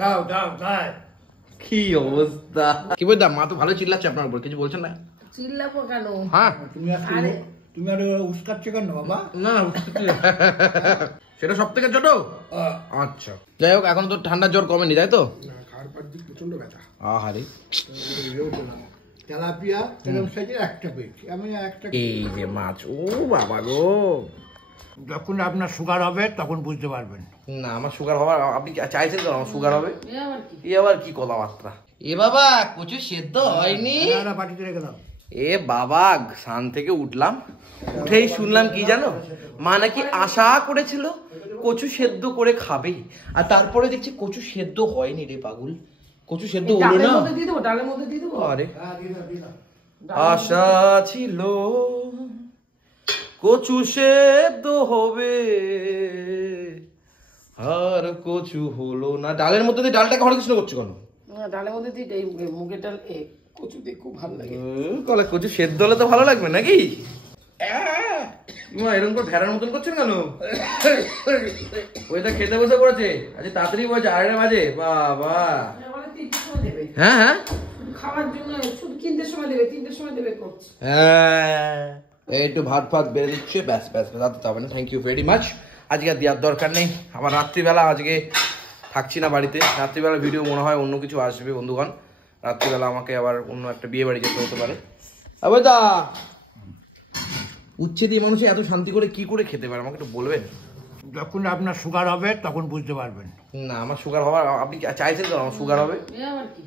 দাও দাও দাও। কি অবস্থা? কি বলতাম, মা তো ভালো চিল্লাচ্ছে আপনার উপর, কিছু বলছেন না? চিল্লাবো কেন? হ্যাঁ তুমি আর উস্কাচ্ছ কেন বাবা? না সেটা সব থেকে ছোট। আচ্ছা যাই হোক, এখন তো ঠান্ডা জ্বর কমেনি তাই তো? খাওয়ার পর দিক প্রচন্ড ব্যথা। আহারে তেলাপিয়া এরকম সাইজের একটা পেট, আমি একটা। এই যে মাছ, ও বাবা গো। যখন আপনার সুগার হবে তখন বুঝতে পারবেন। না আমার সুগার হওয়ার আপনি চাইছেন তো আমার সুগার হবে? এ আবার কি? এ আবার কি কথাবার্তা? এ বাবা কচু সেদ্ধ হয়নি? পাটিতে রেখে দাও। এ বাবা স্নান থেকে উঠলাম, উঠেই শুনলাম কি জানো, মা নাকি আশা করেছিল কচু সেদ্ধ করে খাবে, আর তারপরে দেখছি কচু সেদ্ধ হয়নি রে পাগল। কচু সেদ্ধ হলো না। ডালের মধ্যে দিয়ে দেবো। আরে আশা ছিল কচু সেদ্ধ হবে, আর কচু হলো না। ডালের মধ্যে দিয়ে ডালটাকে হরকৃষ্ণ করছো কেন? ডালের মধ্যে দিয়ে এই মুগের ডাল কচু দিয়ে খুব ভালো লাগে। কচু সেদ্ধ হলে তো ভালো লাগবে নাকি? এরকম করে ভেড়ার মতন করছেন কেন? ওইটা খেতে বসে পড়েছে, আজ তাড়াতাড়ি বলছে 2:30 বাজে। বাবা হ্যাঁ হ্যাঁ খাওয়ার জন্য শুধু কিনতে সময় দেবে, 3টের সময় দেবে করছে। হ্যাঁ একটু ভাত ফাত বেড়ে দিচ্ছে, ব্যাস ব্যাস রাতে হবে না। Thank you very much. আজকে আর দেওয়ার দরকার নেই। আবার রাত্রিবেলা আজকে থাকছি না বাড়িতে, রাত্রিবেলা ভিডিও মনে হয় অন্য কিছু আসবে বন্ধুগণ। রাত্রিবেলা আমাকে আবার অন্য একটা বিয়ে বাড়ি যেতে হতে পারে। আবার দা উচ্ছে দিয়ে মানুষ এত শান্তি করে কি করে খেতে পারে আমাকে একটু বলবেন? যখন আপনার সুগার হবে তখন বুঝতে পারবেন। না আমার সুগার হওয়ার আপনি চাইছেন তো আমার সুগার হবে?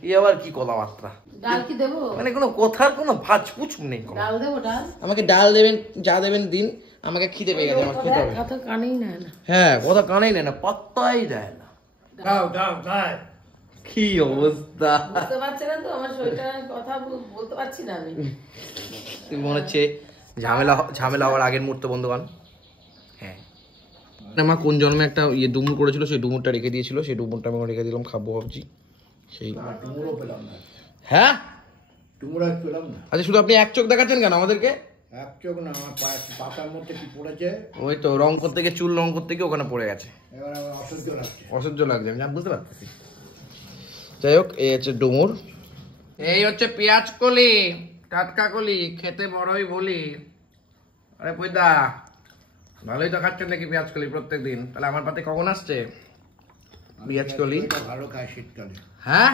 এ আবার কি কথাবার্তা? ডাল কি দেবো? মানে কোনো কথার কোনো ভাজ পুছ নেই। ডাল দেবো? ডাল আমাকে ডাল দেবেন, যা দেবেন দিন, আমাকে খিদে পেয়ে গেছে, আমার খেতে হবে। কথা কানেই না। হ্যাঁ কথা কানেই নেয় না, পাত্তাই দেয় না। দাও দাও দাও। কি অবস্থা? বুঝতে পারছে না তো আমার শরীরটার কথা, বলতে পারছি না আমি। তুমি মনে হচ্ছে ঝামেলা হওয়ার আগের মুহূর্তে বন্ধুগণ। হ্যাঁ আমার কোন জন্মে একটা ডুমুর করেছিল, সেই ডুমুরটা রেখে দিয়েছিল, সেই ডুমুরটা আমি রেখে দিলাম, খাবো ভাবছি। সেই ডুমুরও পেলাম না। হ্যাঁ ডুমুর আর পেলাম না। আচ্ছা শুধু আপনি এক চোখ দেখাচ্ছেন কেন আমাদেরকে? এক চোখ না, আমার পাতার মধ্যে কি পড়েছে, ওই তো রং করতে গিয়ে, চুল রং করতে গিয়ে ওখানে পড়ে গেছে। এবার আমার অসহ্য লাগছে। অসহ্য লাগছে, আমি বুঝতে পারতেছি। যাই হোক এই হচ্ছে ডুমুর, এই হচ্ছে পেঁয়াজ কলি, টাটকা কলি, খেতে বড়ই বলি। আরে পয়দা ভালোই তো খাচ্ছেন নাকি পেঁয়াজ কলি প্রত্যেক দিন? তাহলে আমার পাতে কখন আসছে পেঁয়াজ কলি? ভালো খাই শীতকালে। হ্যাঁ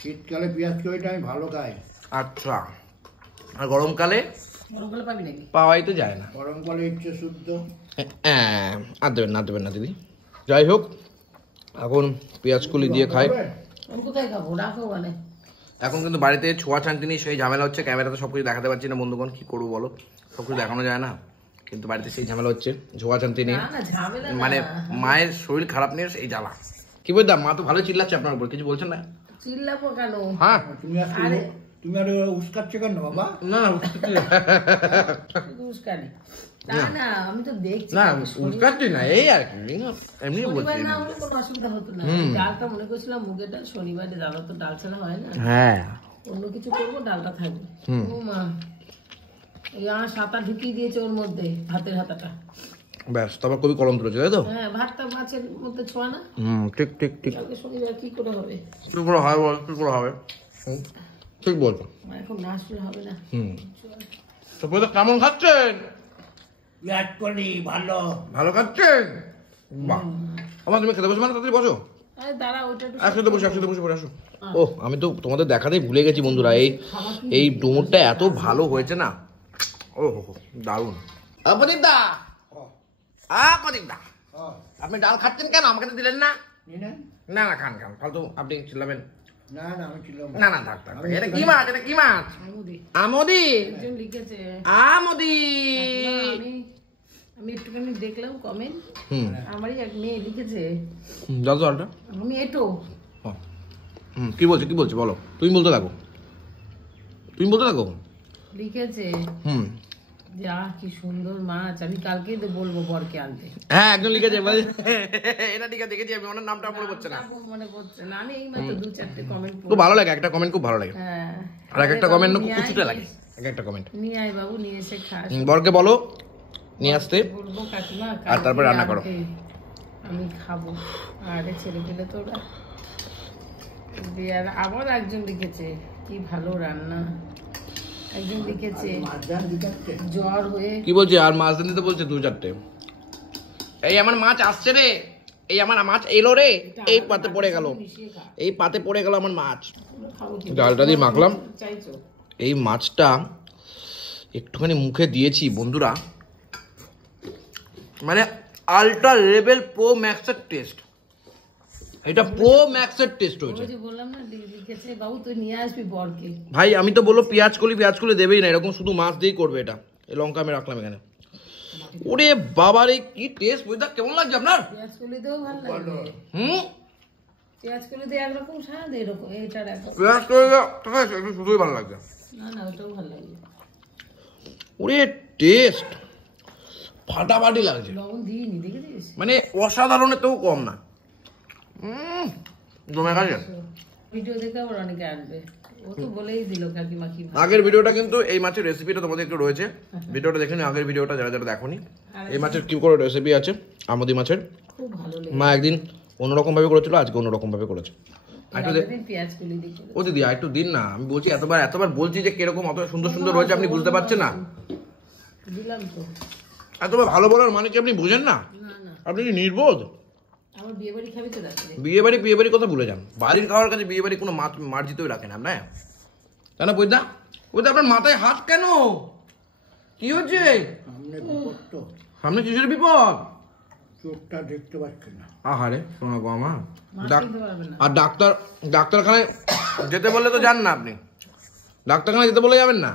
শীতকালে পেঁয়াজ কলিটা আমি ভালো খাই। আচ্ছা, আর গরমকালে? গরমকালে পাবি নাকি? পাওয়াই তো যায় না। গরমকালে ইচ্ছে শুদ্ধ। আর দেবেন না দিদি। যাই হোক এখন পেঁয়াজ কলি দিয়ে খাই। আমি কোথায় খাবো? ডাকো মানে এখন কিন্তু বাড়িতে ছোঁয়া ছান্তি নেই, সেই ঝামেলা হচ্ছে। ক্যামেরাতে সবকিছু দেখাতে পারছি না বন্ধুগণ, কি করবো বলো, সবকিছু দেখানো যায় না, কিন্তু বাড়িতে সেই ঝামেলা হচ্ছে, ছোঁয়া ছান্তি নেই। মানে মায়ের শরীর খারাপ নিয়ে সেই জ্বালা। কি বলতাম, মা তো ভালো চিল্লাচ্ছে আপনার উপর, কিছু বলছেন না? চিল্লাবো কেন? হ্যাঁ তুমি আর উস্কাচ্ছ কেন বাবা? না উস্কানি না, আমি তো দেখছি না উস্কাচ্ছি না, এই আর কি এমনি বলছি। না হলে কোনো অসুবিধা হতো না। ডালটা মনে করছিলাম মুগের ডাল, শনিবারে ডাল তো ডাল ছাড়া হয় না। হ্যাঁ অন্য কিছু করবো, ডালটা থাকবে। ও মা, এই আমার সাঁতার ঢুকিয়ে দিয়েছে ওর মধ্যে, ভাতের হাতাটা। ব্যাস তারপর কবি কলম তুলেছে তাই তো? হ্যাঁ ভাতটা মাছের মধ্যে ছোঁয়া না। ঠিক ঠিক ঠিক। কালকে শনিবার কি করে হবে? কি করে হবে বল, কি করে হবে? ঠিক বলছো। এখন না আসলে হবে না। তো বলতে কেমন খাচ্ছেন? পেঁয়াজ কলি ভালো। ভালো খাচ্ছেন? বাহ, আমার তুমি খেতে বসো, মানে তাড়াতাড়ি বসো। আরে দাঁড়া, ওটা একসাথে বসে পড়ে আসো। ও আমি তো তোমাদের দেখাতেই ভুলে গেছি বন্ধুরা, এই ডুমুরটা এত ভালো হয়েছে না, ও হো দারুণ। প্রদীপ দা, প্রদীপ দা আপনি ডাল খাচ্ছেন কেন? আমাকে তো দিলেন না। না না খান খান, ফালতু আপনি চিল্লাবেন না না, আমি ছিলাম না। না থাক থাক। এটা কি মাছ? এটা কি মাছ? আমদি। একজন লিখেছে আমদি। আমি একটুখানি দেখলাম কমেন্ট, আমারই এক মেয়ে লিখেছে জল জলটা আমি এটো। কি বলছে বলো, তুমি বলতে থাকো। লিখেছে যে কি সুন্দর মাছ, আমি কালকেই তো বলবো বরকে আনতে। হ্যাঁ একজন লিখেছে, এটা ঠিক আছে, দেখেছি আমি, ওনার নামটা মনে পড়ছে না। আমি এই মাত্র 2-4টে কমেন্ট খুব ভালো লাগে, একটা কমেন্ট খুব ভালো লাগে। হ্যাঁ আর একটা কমেন্ট কুচুটে লাগে, একটা কমেন্ট। নিয়ে আয় বাবু, নিয়ে এসে খাস। বরকে বলো নিয়ে আসতে, বলবো কাকিমা আর তারপর রান্না করো। আমি খাবো। আরে ছেলে পেলে তো ওরা আর আবার একজন লিখেছে কি ভালো রান্না, একজন লিখেছে জ্বর হয়ে কি বলছে আর মাছ দিতে বলছে 2-4টে। এই আমার মাছ আসছে রে, এই আমার মাছ এলো রে, এই পাতে পড়ে গেল, এই পাতে পড়ে গেল আমার মাছ। ডালটা দিয়ে মাখলাম। এই মাছটা একটুখানি মুখে দিয়েছি বন্ধুরা, মানে আল্ট্রা লেভেল প্রো ম্যাক্সের টেস্ট, এটা প্রো ম্যাক্সের টেস্ট হয়েছে। বললাম না লিখেছে বাবু তুই নিয়ে আসবি বরকে। ভাই আমি তো বলবো পেঁয়াজ কলি দেবেই না, এরকম শুধু মাছ দিয়েই করবে এটা। এই লঙ্কা আমি রাখলাম এখানে। ওরে বাবারে কি টেস্ট, বুঝতে কেমন লাগছে আপনার? পেঁয়াজ কলি দিয়েও ভালো লাগে। পেঁয়াজ কলি দিয়ে একরকম স্বাদ, এরকম এটার একরকম পেঁয়াজ কলি একটু শুধুই ভালো লাগছে। না ওটাও ভালো লাগে। ওরে টেস্ট ফাটাফাটি লাগছে, লবণ দিইনি দেখেছিস, মানে অসাধারণের তো কম না। জমে গেছে। ভিডিও দেখে আবার অনেকে আসবে, ও তো বলেই দিল কাকিমা কি ভালো। আগের ভিডিওটা কিন্তু এই মাছের রেসিপিটা তোমাদের একটু রয়েছে, ভিডিওটা দেখে নিও আগের ভিডিওটা যারা যারা দেখোনি। এই মাছের কি করে রেসিপি আছে আমুদি মাছের, খুব ভালো লাগে। মা একদিন অন্যরকম ভাবে করেছিল, আজকে অন্যরকম ভাবে করেছে। পেঁয়াজ কলি দিয়ে ও দিদি আর একটু দিন না, আমি বলছি এতবার বলছি যে কিরকম অত সুন্দর সুন্দর রয়েছে, আপনি বুঝতে পারছেন না? দিলাম তো। এতবার ভালো বলার মানে কি আপনি বুঝেন না? আপনি কি নির্বোধ? আমার বিয়ে বাড়ি খাবি তো রাত্রে? বিয়ে বাড়ি কথা ভুলে যান, বাড়ির খাওয়ার কাছে বিয়ে বাড়ি কোনো মার্জিতই রাখেন না, তাই না? বৈদা আপনার মাথায় হাত কেন, কি হচ্ছে? সামনে কিসের বিপদ? চোখটা দেখতে পাচ্ছি না। আহারে শোনা গো আমার, আর ডাক্তারখানায় যেতে বললে তো যান না আপনি, ডাক্তারখানায় যেতে বলে যাবেন না।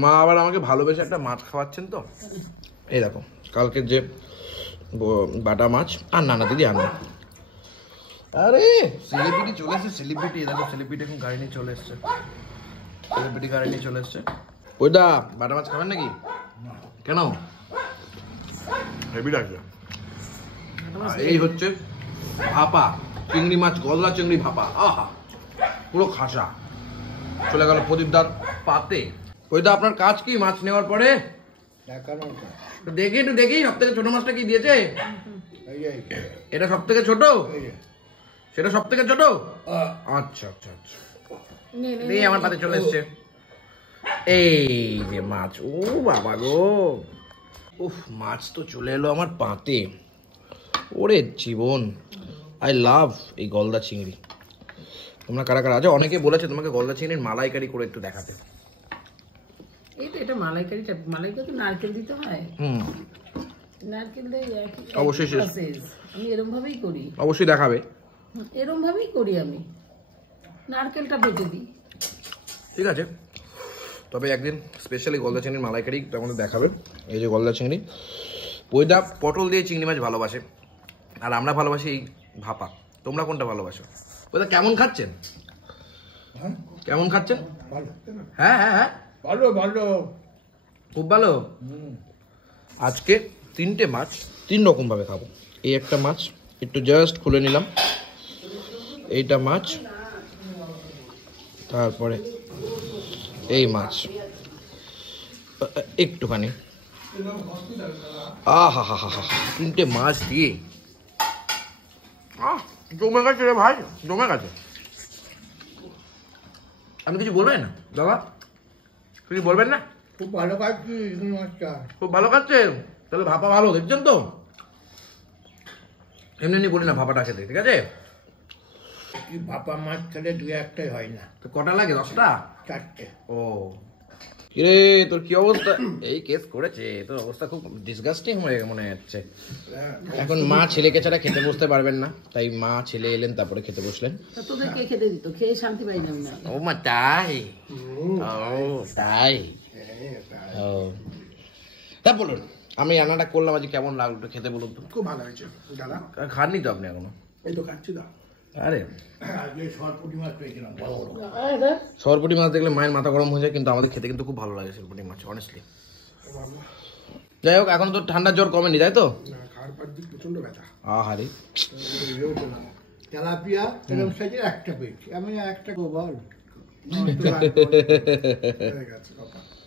মা আবার আমাকে ভালোবেসে একটা মাছ খাওয়াচ্ছেন তো। এই দেখো কালকের যে বাটা মাছ, আর না দিদি আর না। আরে সেলিব্রিটি চলে এসছে, সেলিব্রিটি দেখো, সেলিব্রিটি এখন গাড়ি নিয়ে চলে এসছে, সেলিব্রিটি গাড়ি নিয়ে চলে এসছে। ওইদা বাটা মাছ খাবেন নাকি? কেন? হেভি লাগছে। এই হচ্ছে ভাপা চিংড়ি মাছ, গলদা চিংড়ি ভাপা, আহা পুরো খাসা। চলে গেল প্রদীপ দার পাতে। ওইদা আপনার কাজ কি মাছ নেওয়ার পরে? দেখি সব থেকে ছোট মাছটা কি দিয়েছে? এটা সব থেকে ছোট, সেটা সব থেকে ছোট। আচ্ছা আমার পাতে চলে এসছে এই যে মাছ। ও বাবা গো, উফ মাছ তো চলে এলো আমার পাতে। ওরে জীবন, আই লাভ এই গলদা চিংড়ি। তোমরা কারা কারা আছো? অনেকে বলেছে তোমাকে গলদা চিংড়ির মালাইকারি করে একটু দেখাতে। এই তো এটা মালাইকারিটা, মালাইকারি তো নারকেল দিতে হয়। নারকেল দিয়ে অবশ্যই আমি এরকম ভাবেই করি। অবশ্যই দেখাবে, এরকম ভাবেই করি আমি, নারকেলটা বেটে দিই। ঠিক আছে, তবে একদিন স্পেশালি গলদা চিংড়ির মালাইকারি আমাদের দেখাবে। এই যে গলদা চিংড়ি, পয়দা পটল দিয়ে চিংড়ি মাছ ভালোবাসে, আর আমরা ভালোবাসি এই ভাপা। তোমরা কোনটা ভালোবাসো? পয়দা কেমন খাচ্ছেন? কেমন খাচ্ছেন? হ্যাঁ ভালো খুব ভালো। আজকে 3টে মাছ 3 রকম ভাবে খাবো। এই একটা মাছ একটু জাস্ট খুলে নিলাম, এইটা মাছ, তারপরে এই মাছ একটুখানি, আহা হা হা হা, 3টে মাছ দিয়ে জমে গেছে রে ভাই, জমে গেছে। আমি কিছু বলবেন না দাদা? কিছু বলবেন না? খুব ভালো খাচ্ছি মাছটা, খুব ভালো খাচ্ছেন, তাহলে ভাপা ভালো দেখছেন তো। এমনি বলি না ভাপাটা খেতে, ঠিক আছে? ভাপা মাছ খেলে 2-1টাই হয় না, তো কটা লাগে? 10টা? 4টে। ও কিরে তোর কি অবস্থা? এই কেস করেছে, তোর অবস্থা খুব ডিসগাস্টিং হয়ে মনে হচ্ছে। এখন মা ছেলেকে ছাড়া খেতে বসতে পারবেন না, তাই মা ছেলে এলেন তারপরে খেতে বসলেন। তোদের কে খেতে দিত? খেয়ে শান্তি পাইলাম না। ও মা তাই? ও তাই? ও তা বলুন, আমি রান্নাটা করলাম আজ, কেমন লাগলো খেতে বলুন তো? খুব ভালো হয়েছে দাদা। খাননি তো আপনি এখনো? এই তো খাচ্ছি দা। আরে আজকে সরপুটি মাছ পেয়েছিলাম, বড় বড়। সরপুটি মাছ দেখলে মায়ের মাথা গরম হয়ে যায়, কিন্তু আমাদের খেতে কিন্তু খুব ভালো লাগে সরপুটি মাছ, অনেস্টলি। যাই হোক, এখন তো ঠান্ডার জ্বর কমেনি, তাই তো? খাওয়ার পর দিক প্রচন্ড ব্যথা। আহারে তেলাপিয়া এরকম সাইজের একটা পেয়েছি আমি, একটা বল।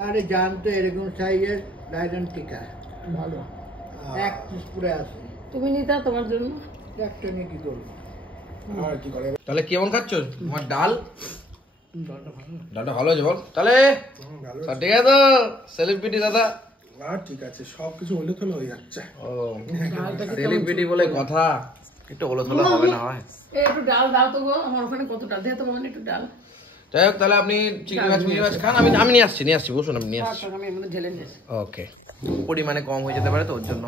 আরে জানতো এরকম সাইজের ডায়ডন টিকা ভালো, 1 পিস পুরে আছে। তুমি নিতা তোমার জন্য? একটা নিয়ে কি করবো আর কি করে তাহলে কেমন খাচ্ছ তোমার ডাল? জলটা ভালো না। ডালটা ভালো হয়েছে বল তাহলে। ভালো সব ঠিক আছে তো সেলিব্রিটি দাদা? আর ঠিক আছে, সবকিছু হলে তো হয়ে যাচ্ছে। ও সেলিব্রিটি বলে কথা, একটু হলো থলো হবে না হয়। এই একটু ডাল দাও তো গো, আমার ওখানে কত ডাল দিয়ে তো মানে একটু ডাল। যাই হোক তাহলে আপনি চিংড়ি মাছ খান, আমি নিয়ে আসছি বসুন, আমি নিয়ে আসছি। আমি এমনি ঢেলে নিয়েছি। ওকে, পরিমাণে কম হয়ে যেতে পারে তো ওর জন্য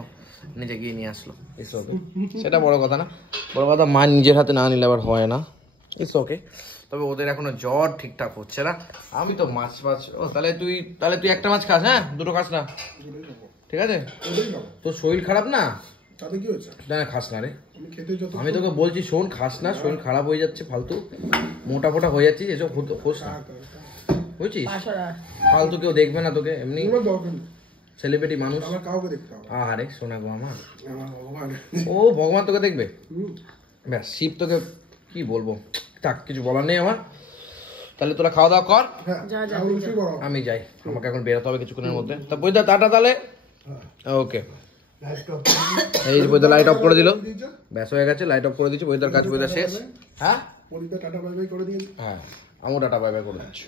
নিজে গিয়ে নিয়ে আসলো। ইটস ওকে, সেটা বড় কথা না, বড় কথা মা নিজের হাতে না নিলে আবার হয় না। It's okay. তবে ওদের এখনো জ্বর ঠিকঠাক হচ্ছে না। আমি তো মাছ ও তাহলে তুই একটা মাছ খাস, হ্যাঁ দুটো খাস না, ঠিক আছে? তোর শরীর খারাপ না, তাতে কি হয়েছে? না খাস না রে। আমি আমি তোকে বলছি শোন, খাস না, শরীর খারাপ হয়ে যাচ্ছে, ফালতু মোটা ফোটা হয়ে যাচ্ছিস, এসব হোস না, বুঝছিস? ফালতু কেউ দেখবে না তোকে, এমনি সেলিব্রিটি মানুষ। আমার কাউকে দেখতে হবে। আরে শোনা গো আমার, আমার ভগবান। ও ভগবান তোকে দেখবে, ব্যাস শিব তোকে কি বলবো, থাক কিছু বলার নেই আমার। তাহলে তোরা খাওয়া দাওয়া কর, আমি যাই, আমাকে এখন বেরোতে হবে কিছুক্ষণের মধ্যে। তা বইদা টাটা তাহলে। ওকে, এই বইদা লাইট অফ করে দিল, ব্যাস হয়ে গেছে, লাইট অফ করে দিচ্ছি, বইদার কাজ বইদা শেষ। হ্যাঁ টাটা বাই বাই করে দিন। হ্যাঁ আমিও টাটা বাই বাই করে দিচ্ছি।